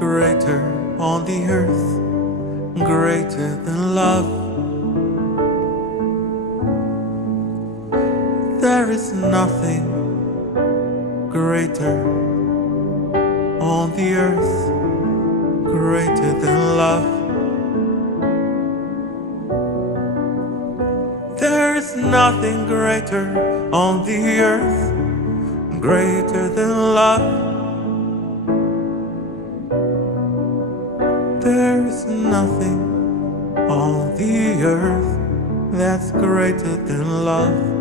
greater on the earth, greater than love. There is nothing greater on the earth, greater than love. There is nothing greater on the earth, greater than love. There is nothing on the earth that's greater than love.